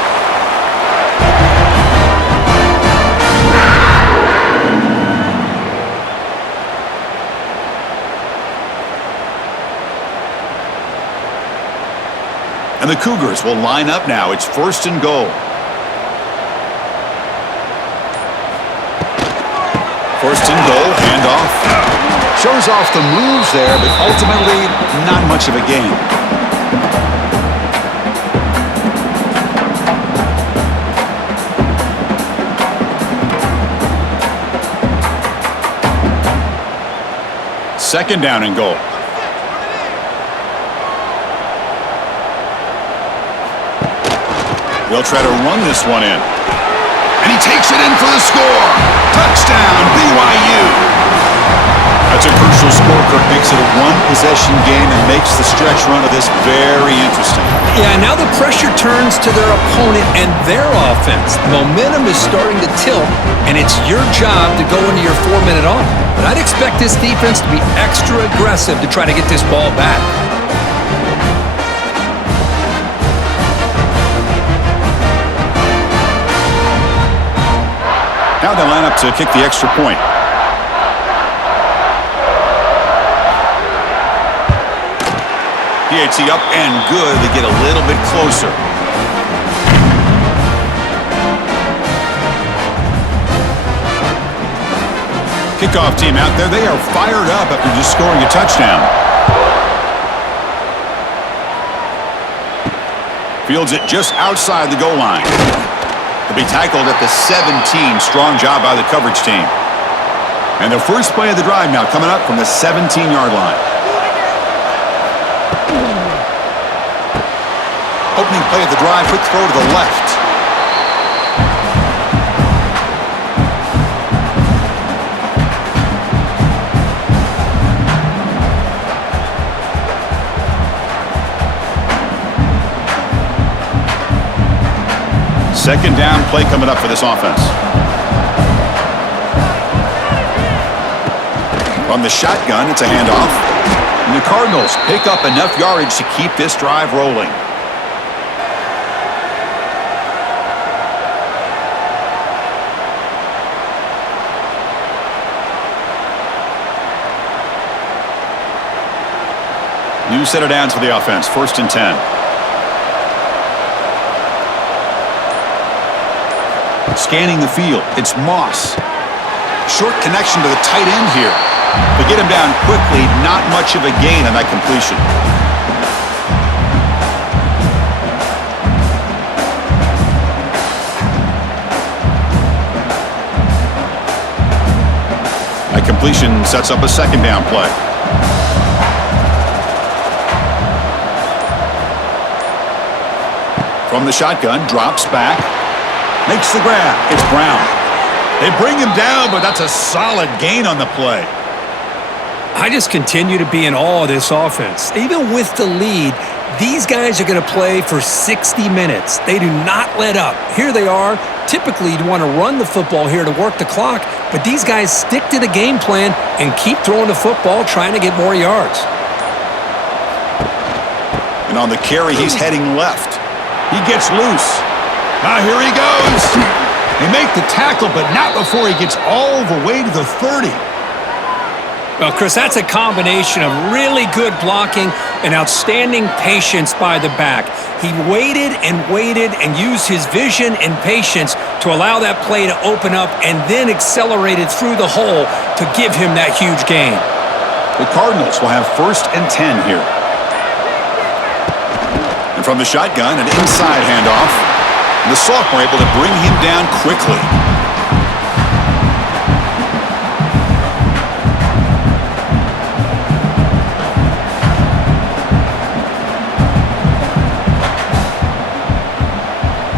And the Cougars will line up now. It's 1st and goal. 1st and goal, handoff. Shows off the moves there, but ultimately not much of a gain. Second down and goal. They'll try to run this one in. And he takes it in for the score. Touchdown, BYU. That's a crucial score, Kirk. Makes it a one-possession game and makes the stretch run of this very interesting. Yeah, now the pressure turns to their opponent and their offense. The momentum is starting to tilt, and it's your job to go into your 4-minute off. But I'd expect this defense to be extra aggressive to try to get this ball back. Now they line up to kick the extra point. PAT up and good. They get a little bit closer. Kickoff team out there. They are fired up after just scoring a touchdown. Fields it just outside the goal line. He'll be tackled at the 17. Strong job by the coverage team. And the first play of the drive now coming up from the 17-yard line. Opening play of the drive, quick throw to the left. Second down play coming up for this offense. From the shotgun, it's a handoff. And the Cardinals pick up enough yardage to keep this drive rolling. New set of downs for the offense. 1st and 10. Scanning the field. It's Moss. Short connection to the tight end here. They get him down quickly. Not much of a gain on that completion. That completion sets up a second down play. From the shotgun, drops back, makes the grab. It's Brown. They bring him down, but that's a solid gain on the play. I just continue to be in awe of this offense. Even with the lead, these guys are going to play for 60 minutes. They do not let up. Here they are. Typically, you'd want to run the football here to work the clock, but these guys stick to the game plan and keep throwing the football, trying to get more yards. And on the carry, he's heading left. He gets loose. Now here he goes. They make the tackle, but not before he gets all the way to the 30. Well, Chris, that's a combination of really good blocking and outstanding patience by the back. He waited and used his vision and patience to allow that play to open up and then accelerated through the hole to give him that huge gain. The Cardinals will have 1st and 10 here. And from the shotgun, an inside handoff. And the sophomore able to bring him down quickly.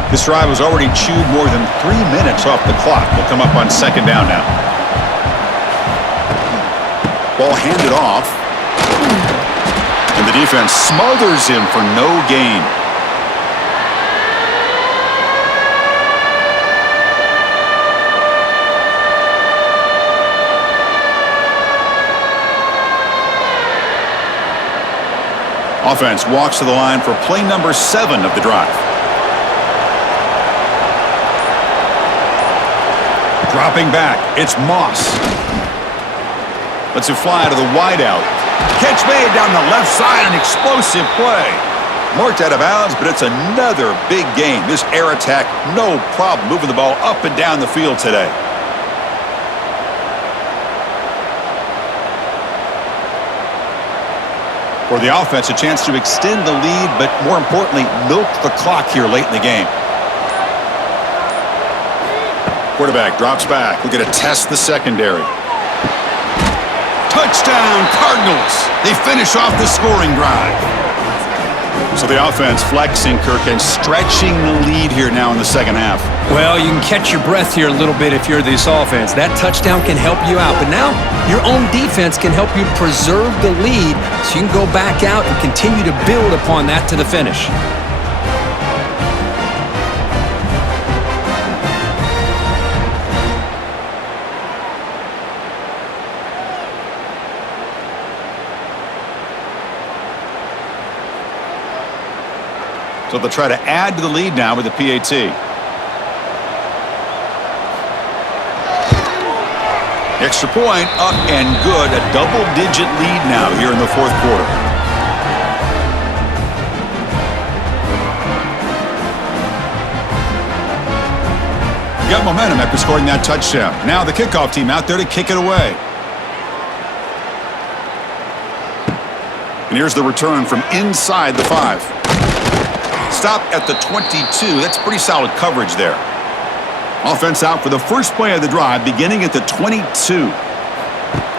This drive has already chewed more than 3 minutes off the clock. They'll come up on second down now. Ball handed off. And the defense smothers him for no gain. Offense walks to the line for play number 7 of the drive. Dropping back, it's Moss. Lets it fly to the wideout. Catch made down the left side, an explosive play. Marked out of bounds, but it's another big game. This air attack, no problem moving the ball up and down the field today. For the offense, a chance to extend the lead, but more importantly, milk the clock here late in the game. Quarterback drops back. We're going to test the secondary. Touchdown, Cardinals. They finish off the scoring drive. So the offense flexing, Kirk, and stretching the lead here now in the second half. Well, you can catch your breath here a little bit if you're this offense. That touchdown can help you out. But now your own defense can help you preserve the lead so you can go back out and continue to build upon that to the finish. So they'll try to add to the lead now with the PAT. Extra point up and good. A double-digit lead now here in the fourth quarter. Got momentum after scoring that touchdown. Now the kickoff team out there to kick it away. And here's the return from inside the 5. Stop at the 22. That's pretty solid coverage there. Offense out for the first play of the drive, beginning at the 22.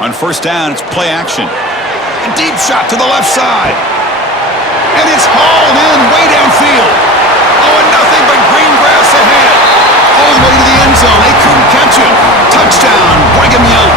On first down, it's play action. A deep shot to the left side. And it's hauled in way downfield. Oh, and nothing but green grass ahead. All the way to the end zone. They couldn't catch him. Touchdown, Brigham Young.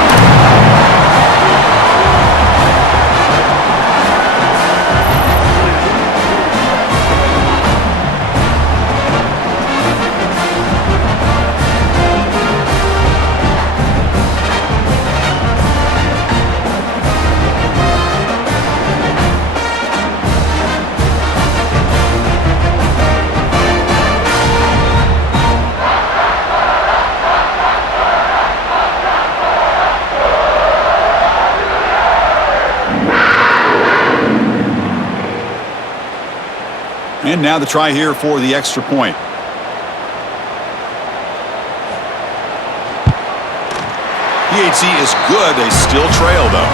And now the try here for the extra point. PAT is good. They still trail, though.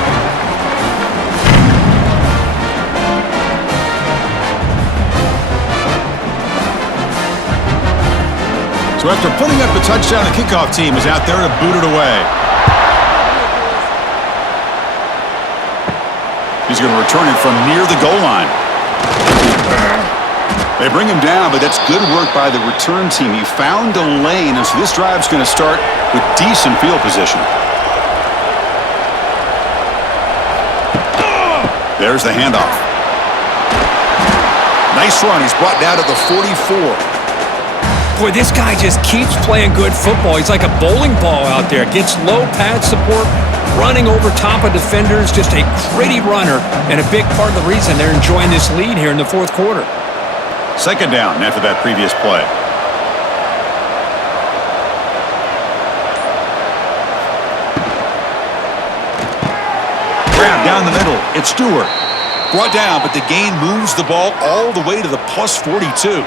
So after putting up the touchdown, the kickoff team is out there to boot it away. He's going to return it from near the goal line. They bring him down, but that's good work by the return team. He found a lane, and so this drive's going to start with decent field position. There's the handoff. Nice run. He's brought down to the 44. Boy, this guy just keeps playing good football. He's like a bowling ball out there. Gets low pad support, running over top of defenders. Just a gritty runner, and a big part of the reason they're enjoying this lead here in the fourth quarter. Second down after that previous play. Grab down the middle. It's Stewart. Brought down, but the gain moves the ball all the way to the plus 42.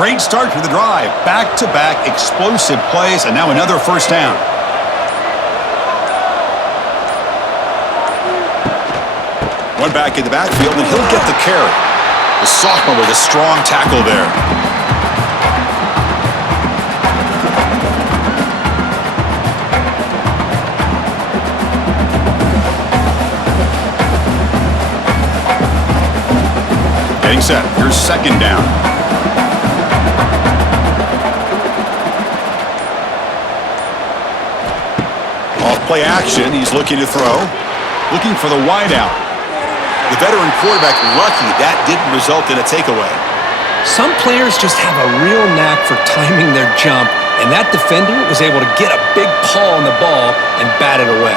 Great start for the drive. Back-to-back explosive plays, and now another first down. One back in the backfield, and he'll get the carry. The sophomore with a strong tackle there. Getting set. Here's second down. Play action. He's looking to throw. Looking for the wideout. The veteran quarterback lucky that didn't result in a takeaway. Some players just have a real knack for timing their jump, and that defender was able to get a big paw on the ball and bat it away.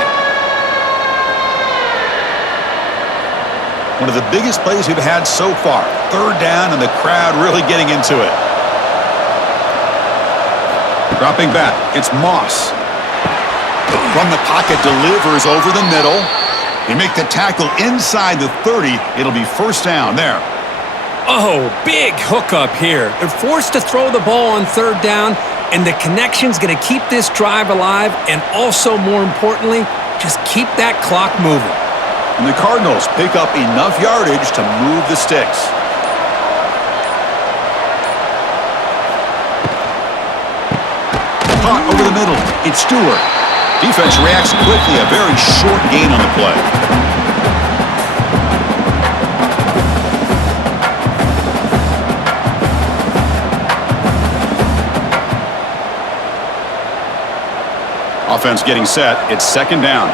One of the biggest plays we've had so far. Third down, and the crowd really getting into it. Dropping back, it's Moss. From the pocket, delivers over the middle. They make the tackle inside the 30. It'll be first down there. Oh, big hookup here. They're forced to throw the ball on third down, and the connection's going to keep this drive alive, and also, more importantly, just keep that clock moving. And the Cardinals pick up enough yardage to move the sticks. Caught over the middle. It's Stewart. Defense reacts quickly. A very short gain on the play. Offense getting set. It's second down.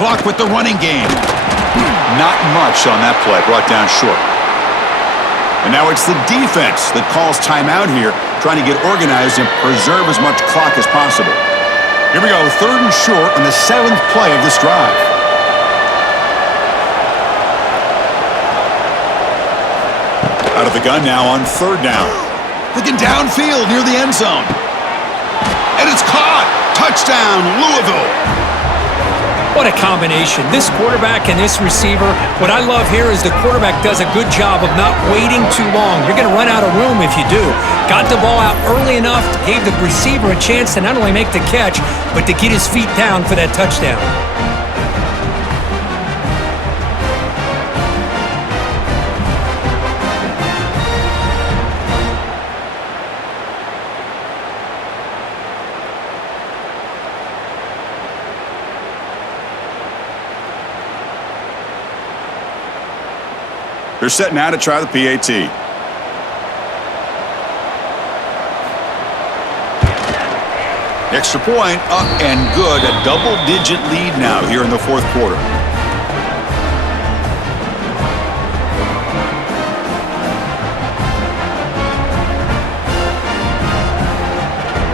Clock with the running game. Not much on that play. Brought down short. And now it's the defense that calls timeout here, trying to get organized and preserve as much clock as possible. Here we go, third and short on the 7th play of this drive. Out of the gun now on third down. Looking downfield near the end zone. And it's caught. Touchdown, Louisville. What a combination. This quarterback and this receiver, what I love here is the quarterback does a good job of not waiting too long. You're going to run out of room if you do. Got the ball out early enough, gave the receiver a chance to not only make the catch, but to get his feet down for that touchdown. They're set now to try the PAT. Extra point up and good. A double-digit lead now here in the fourth quarter.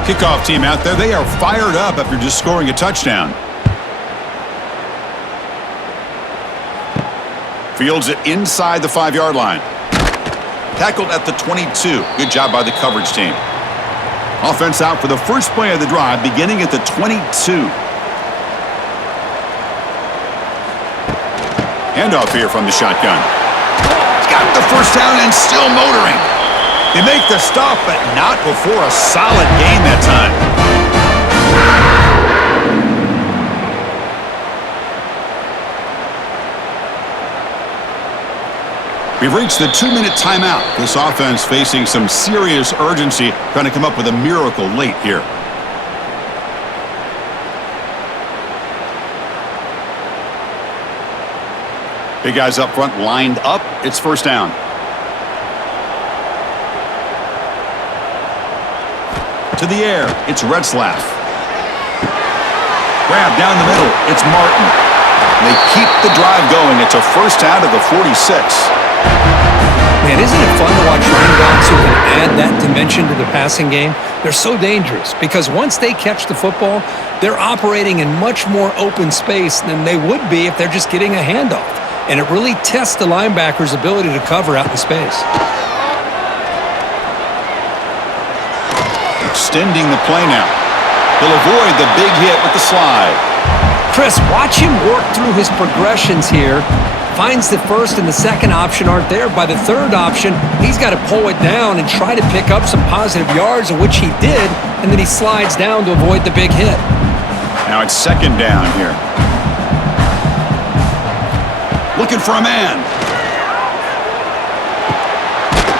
Kickoff team out there. They are fired up after just scoring a touchdown. Fields it inside the 5-yard line. Tackled at the 22. Good job by the coverage team. Offense out for the first play of the drive, beginning at the 22. Handoff here from the shotgun. He's got the first down and still motoring. They make the stop, but not before a solid gain that time. We've reached the 2-minute timeout. This offense facing some serious urgency, trying to come up with a miracle late here. Big guys up front lined up. It's first down. To the air. It's Retzlaff. Grab down the middle. It's Martin. They keep the drive going. It's a first down to the 46. Man, isn't it fun to watch running backs who can add that dimension to the passing game? They're so dangerous because once they catch the football, they're operating in much more open space than they would be if they're just getting a handoff. And it really tests the linebacker's ability to cover out in space. Extending the play now. He'll avoid the big hit with the slide. Chris, watch him work through his progressions here. Finds the first and the second option aren't there. By the third option, he's got to pull it down and try to pick up some positive yards, of which he did, and then he slides down to avoid the big hit. Now it's second down here. Looking for a man.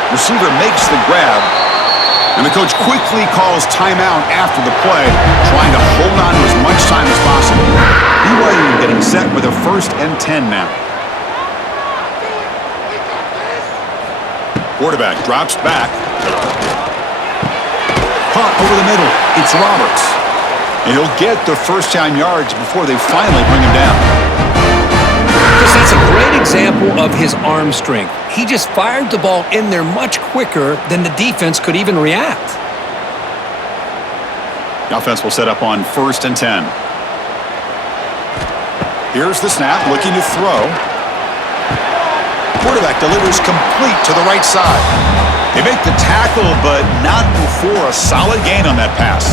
Receiver makes the grab, and the coach quickly calls timeout after the play, trying to hold on to as much time as possible. BYU getting set with a 1st and 10 now. Quarterback drops back. Caught over the middle. It's Roberts. And he'll get the first down yards before they finally bring him down. Chris, that's a great example of his arm strength. He just fired the ball in there much quicker than the defense could even react. The offense will set up on 1st and 10. Here's the snap, looking to throw. Quarterback delivers complete to the right side. They make the tackle, but not before a solid gain on that pass.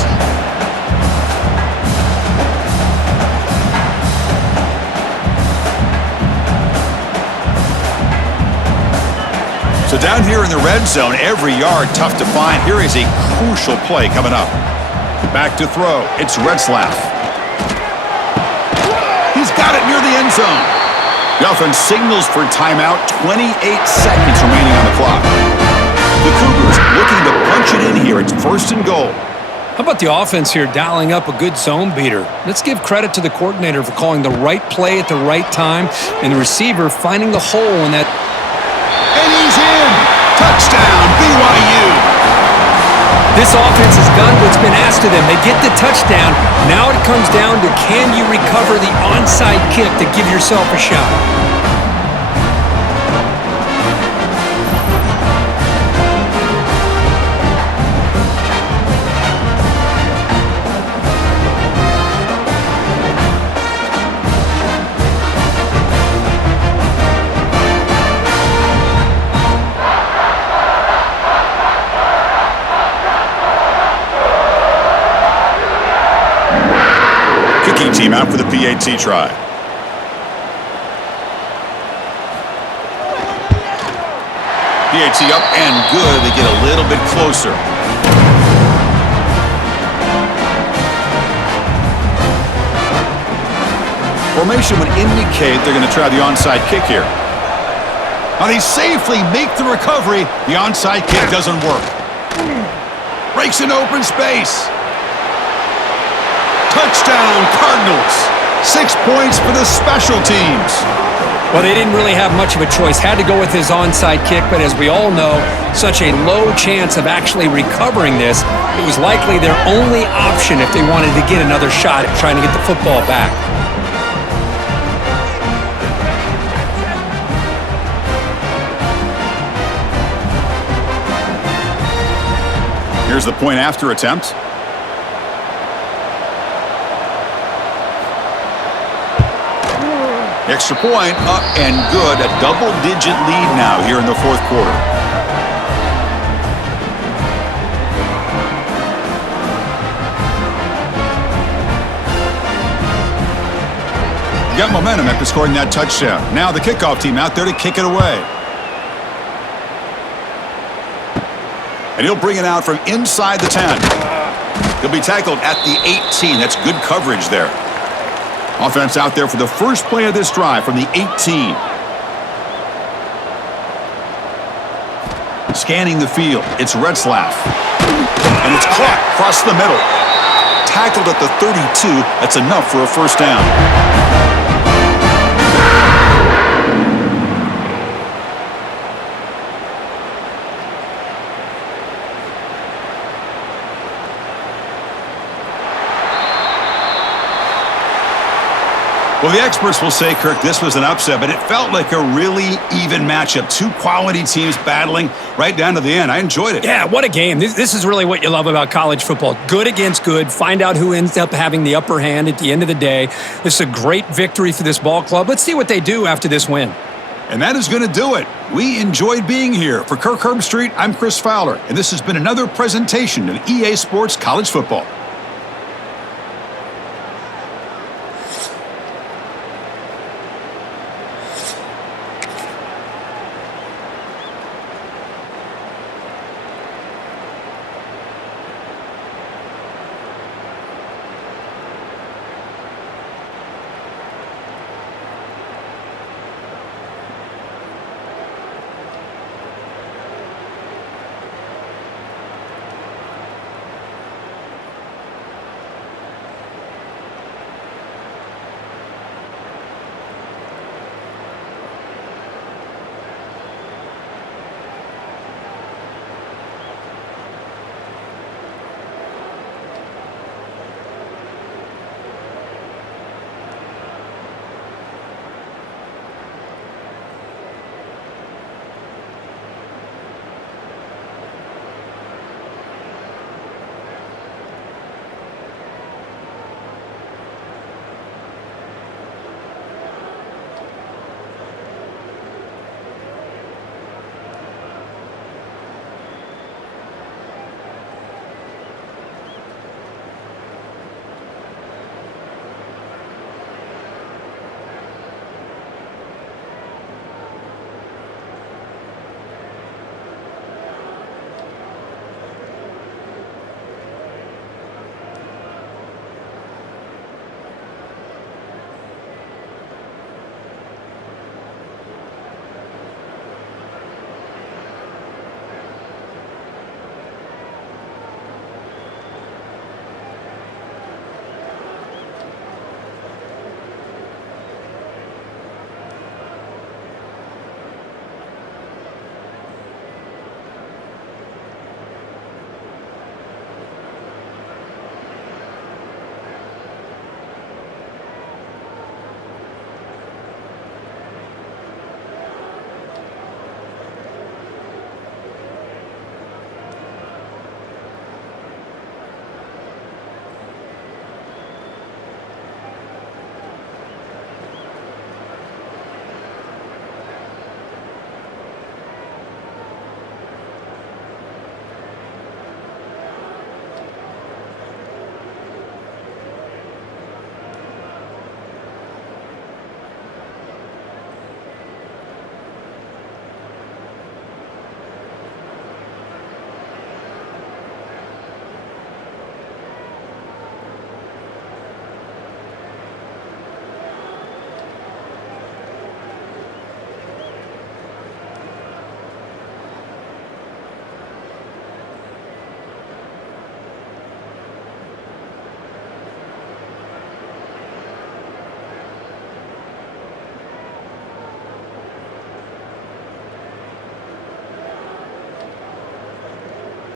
So down here in the red zone, every yard tough to find. Here is a crucial play coming up. Back to throw. It's Retzlaff. He's got it near the end zone. The offense signals for timeout. 28 seconds remaining on the clock. The Cougars looking to punch it in here. It's 1st and goal. How about the offense here dialing up a good zone beater? Let's give credit to the coordinator for calling the right play at the right time and the receiver finding the hole in that. And he's in. Touchdown, BYU. This offense has done what's been asked of them. They get the touchdown. Now it comes down to, can you recover the onside kick to give yourself a shot? Team out for the PAT try. PAT up and good. They get a little bit closer. Formation would indicate they're going to try the onside kick here. Now they safely make the recovery. The onside kick doesn't work. Breaks an open space. Touchdown, Cardinals. 6 points for the special teams. Well, they didn't really have much of a choice. Had to go with his onside kick, but as we all know, such a low chance of actually recovering this. It was likely their only option if they wanted to get another shot at trying to get the football back. Here's the point after attempt. Extra point, up and good. A double-digit lead now here in the 4th quarter. Got momentum after scoring that touchdown. Now the kickoff team out there to kick it away. And he'll bring it out from inside the 10. He'll be tackled at the 18. That's good coverage there. Offense out there for the first play of this drive from the 18. Scanning the field, it's Retzlaff. And it's caught across the middle. Tackled at the 32. That's enough for a first down. Well, the experts will say, Kirk, this was an upset, but it felt like a really even matchup. 2 quality teams battling right down to the end. I enjoyed it. Yeah, what a game. This is really what you love about college football. Good against good. Find out who ends up having the upper hand at the end of the day. This is a great victory for this ball club. Let's see what they do after this win. And that is going to do it. We enjoyed being here. For Kirk Herbstreit, I'm Chris Fowler, and this has been another presentation of EA Sports College Football.